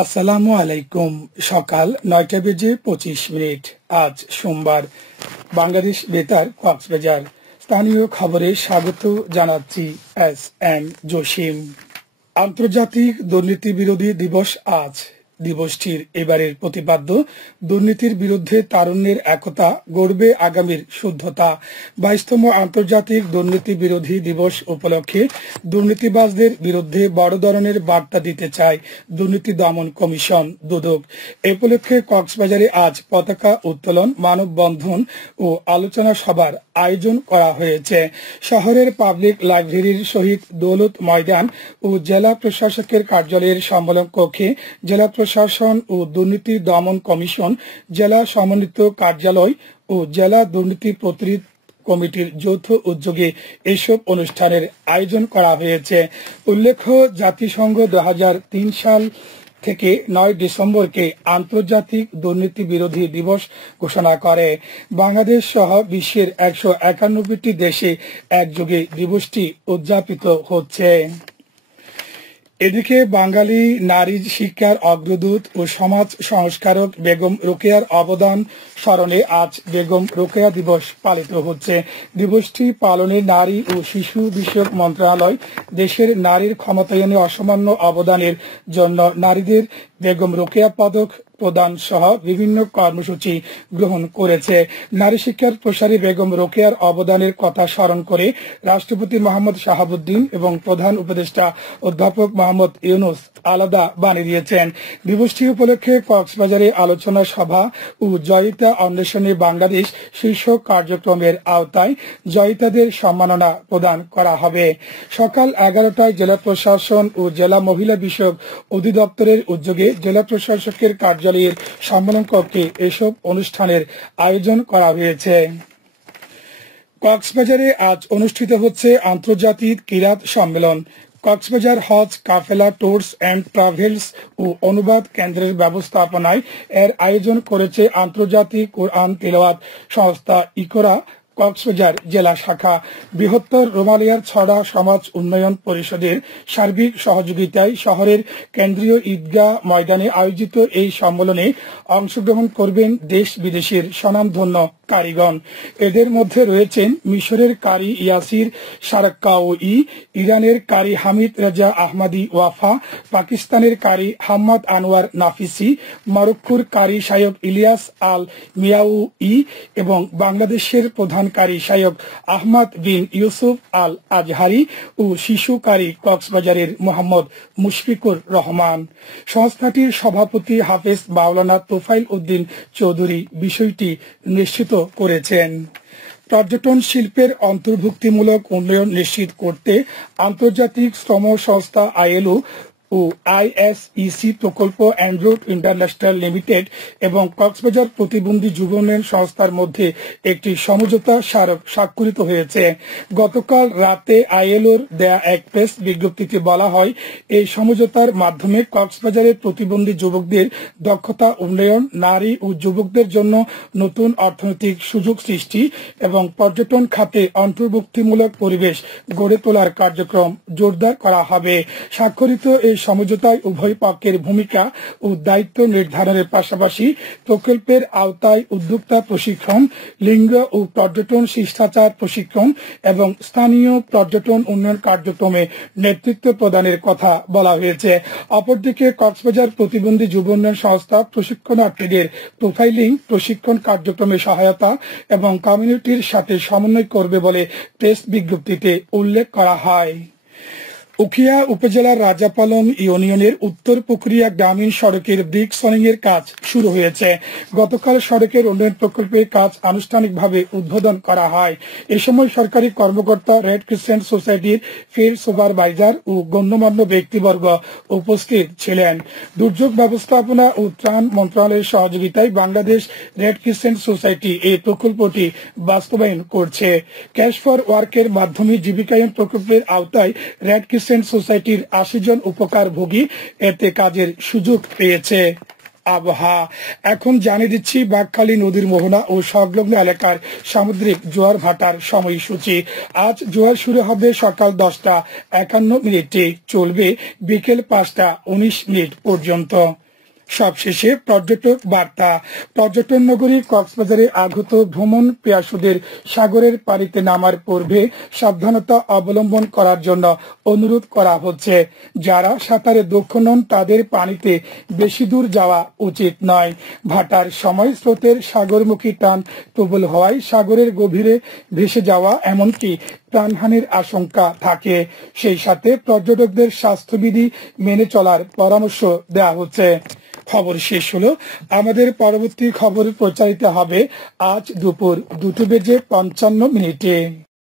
আসসালামু আলাইকুম। সকাল ৯টা বেজে ২৫ মিনিট। আজ সোমবার। বাংলাদেশ বেতার কক্সবাজার। স্থানীয় খবরে স্বাগত জানাচ্ছি এস এম জসিম। আন্তর্জাতিক দুর্নীতি বিরোধী দিবস আজ। দিবসটির এবারের প্রতিপাদ্য দুর্নীতির বিরুদ্ধে তারুণ্যের একতা, গড়বে আগামীর শুদ্ধতা। ২২তম আন্তর্জাতিক দুর্নীতি বিরোধী দিবস উপলক্ষে দুর্নীতিবাজদের বিরুদ্ধে বড় ধরনের বার্তা দিতে চায় দুর্নীতি দমন কমিশন দুদক। এ উপলক্ষে কক্সবাজারে আজ পতাকা উত্তোলন, মানববন্ধন ও আলোচনা সভার আয়োজন করা হয়েছে। শহরের পাবলিক লাইব্রেরির শহীদ দৌলত ময়দান ও জেলা প্রশাসকের কার্যালয়ের সম্মেলন কক্ষে জেলা প্রশাসন ও দুর্নীতি দমন কমিশন, জেলা সমন্বিত কার্যালয় ও জেলা দুর্নীতি প্রতিরোধ কমিটির যৌথ উদ্যোগে এসব অনুষ্ঠানের আয়োজন করা হয়েছে। উল্লেখ্য, জাতিসংঘ ২০০৩ সাল থেকে ৯ ডিসেম্বরকে আন্তর্জাতিক দুর্নীতি বিরোধী দিবস ঘোষণা করে। বাংলাদেশ সহ বিশ্বের ১৯১টি দেশে একযোগে দিবসটি উদযাপিত হচ্ছে। এদিকে বাঙালি নারী শিক্ষার অগ্রদূত ও সমাজ সংস্কারক বেগম রোকেয়ার অবদান স্মরণে আজ বেগম রোকেয়া দিবস পালিত হচ্ছে। দিবসটি পালনে নারী ও শিশু বিষয়ক মন্ত্রণালয় দেশের নারীর ক্ষমতায়নে অসামান্য অবদানের জন্য নারীদের বেগম রোকেয়া পদক প্রদান সহ বিভিন্ন কর্মসূচি গ্রহণ করেছে। নারী শিক্ষার প্রসারে বেগম রোকেয়ার অবদানের কথা স্মরণ করে রাষ্ট্রপতি মোহাম্মদ শাহাবুদ্দিন এবং প্রধান উপদেষ্টা অধ্যাপক মোহাম্মদ ইউনুস আলাদা বাণী দিয়েছেন। দিবসটি উপলক্ষে কক্সবাজারে আলোচনা সভা ও জয়িতা অন্বেষণে বাংলাদেশ শীর্ষক কার্যক্রমের আওতায় জয়িতাদের সম্মাননা প্রদান করা হবে। সকাল ১১টায় জেলা প্রশাসন ও জেলা মহিলা বিষয়ক অধিদপ্তরের উদ্যোগে জেলা প্রশাসকের কার্যালয়ের সম্মেলন কক্ষে এসব অনুষ্ঠানের আয়োজন করা হয়েছে। কক্সবাজারে আজ অনুষ্ঠিত হচ্ছে আন্তর্জাতিক কিরাত সম্মেলন। কক্সবাজার হজ কাফেলা ট্যুরস অ্যান্ড ট্রাভেলস ও অনুবাদ কেন্দ্রের ব্যবস্থাপনায় এর আয়োজন করেছে আন্তর্জাতিক কোরআন তিলাওয়াত সংস্থা ইকরা কক্সবাজার জেলা শাখা। বৃহত্তর রোমালিয়ার ছড়া সমাজ উন্নয়ন পরিষদের সার্বিক সহযোগিতায় শহরের কেন্দ্রীয় ঈদগাহ ময়দানে আয়োজিত এই সম্মেলনে অংশগ্রহণ করবেন দেশ বিদেশের স্বনামধন্য কারিগণ। এদের মধ্যে রয়েছেন মিশরের কারি ইয়াসির সারাক্কাওয়ি, ইরানের কারি হামিদ রেজা আহমাদি ওয়াফা, পাকিস্তানের কারি হাম্মাদ আনোয়ার নাফিসি, মরক্কোর কারি শায়ক ইলিয়াস আল মিয়াউই এবং বাংলাদেশের প্রধান কারি শায়ক আহমদ বিন ইউসুফ আল আজহারি ও শিশু কারি কক্সবাজারের মোহাম্মদ মুশফিকুর রহমান। সংস্থাটির সভাপতি হাফেজ মাওলানা তোফাইল উদ্দিন চৌধুরী বিষয়টি নিশ্চিত করেছেন। পর্যটন শিল্পের অন্তর্ভুক্তিমূলক উন্নয়ন নিশ্চিত করতে আন্তর্জাতিক শ্রম সংস্থা আইএলও ও আইএসইসি প্রকল্প অ্যান্ড্রুট ইন্টারন্যাশনাল লিমিটেড এবং কক্সবাজার প্রতিবন্ধী যুব উন্নয়ন সংস্থার মধ্যে একটি সমঝোতা স্মারক স্বাক্ষরিত হয়েছে। গতকাল রাতে আইএলওর দেয়া এক প্রেস বিজ্ঞপ্তিতে বলা হয়, এই সমঝোতার মাধ্যমে কক্সবাজারের প্রতিবন্ধী যুবকদের দক্ষতা উন্নয়ন, নারী ও যুবকদের জন্য নতুন অর্থনৈতিক সুযোগ সৃষ্টি এবং পর্যটন খাতে অন্তর্ভুক্তিমূলক পরিবেশ গড়ে তোলার কার্যক্রম জোরদার করা হবে। স্বাক্ষরিত এই সমঝোতায় উভয় পক্ষের ভূমিকা ও দায়িত্ব নির্ধারণের পাশাপাশি প্রকল্পের আওতায় উদ্যোক্তা প্রশিক্ষণ, লিঙ্গ ও পর্যটন শিষ্টাচার প্রশিক্ষণ এবং স্থানীয় পর্যটন উন্নয়ন কার্যক্রমে নেতৃত্ব প্রদানের কথা বলা হয়েছে। অপরদিকে কক্সবাজার প্রতিবন্ধী যুব উন্নয়ন সংস্থা প্রশিক্ষণার্থীদের প্রোফাইলিং প্রশিক্ষণ কার্যক্রমে সহায়তা এবং কমিউনিটির সাথে সমন্বয় করবে বলে প্রেস বিজ্ঞপ্তিতে উল্লেখ করা হয়। উখিয়া উপজেলার রাজাপালং ইউনিয়নের উত্তর পুকুরিয়া গ্রামীণ সড়কের ব্রিক সলিং এর কাজ শুরু হয়েছে। গতকাল সড়কের উন্নয়ন প্রকল্পের কাজ আনুষ্ঠানিকভাবে উদ্বোধন করা হয়। এ সময় সরকারি কর্মকর্তা, রেড ক্রিসেন্ট সোসাইটির ফিল্ড সুপারভাইজার ও গণ্যমান্য ব্যক্তিবর্গ উপস্থিত ছিলেন। দুর্যোগ ব্যবস্থাপনা ও ত্রাণ মন্ত্রণালয়ের সহযোগিতায় বাংলাদেশ রেড ক্রিসেন্ট সোসাইটি এই প্রকল্পটি বাস্তবায়ন করছে। ক্যাশ ফর ওয়ার্কের মাধ্যমে জীবিকায়ন প্রকল্পের আওতায় রেড সোসাইটির ৮০ জন উপকারভোগী এতে কাজের সুযোগ পেয়েছে। আবহাওয়া এখন জানিয়ে দিচ্ছি বাঁকখালী নদীর মোহনা ও সংলগ্ন এলাকার সামুদ্রিক জোয়ার ভাটার সময়সূচি। আজ জোয়ার শুরু হবে সকাল 10টা 51 মিনিটে, চলবে বিকেল 5টা 19 মিনিট পর্যন্ত। সবশেষে পর্যটক বার্তা। পর্যটন নগরী কক্সবাজারে আগত ভ্রমণ পিয়াসুদের সাগরের পানিতে নামার পূর্বে সাবধানতা অবলম্বন করার জন্য অনুরোধ করা হচ্ছে। যারা সাঁতারে দক্ষ নন তাদের পানিতে বেশি দূর যাওয়া উচিত নয়। ভাটার সময় স্রোতের সাগরমুখী টান প্রবল হওয়ায় সাগরের গভীরে ভেসে যাওয়া এমনকি প্রাণহানির আশঙ্কা থাকে। সেই সাথে পর্যটকদের স্বাস্থ্যবিধি মেনে চলার পরামর্শ দেওয়া হচ্ছে। খবর শেষ হলো। আমাদের পরবর্তী খবর প্রচারিত হবে আজ দুপুর 2:55 মিনিটে।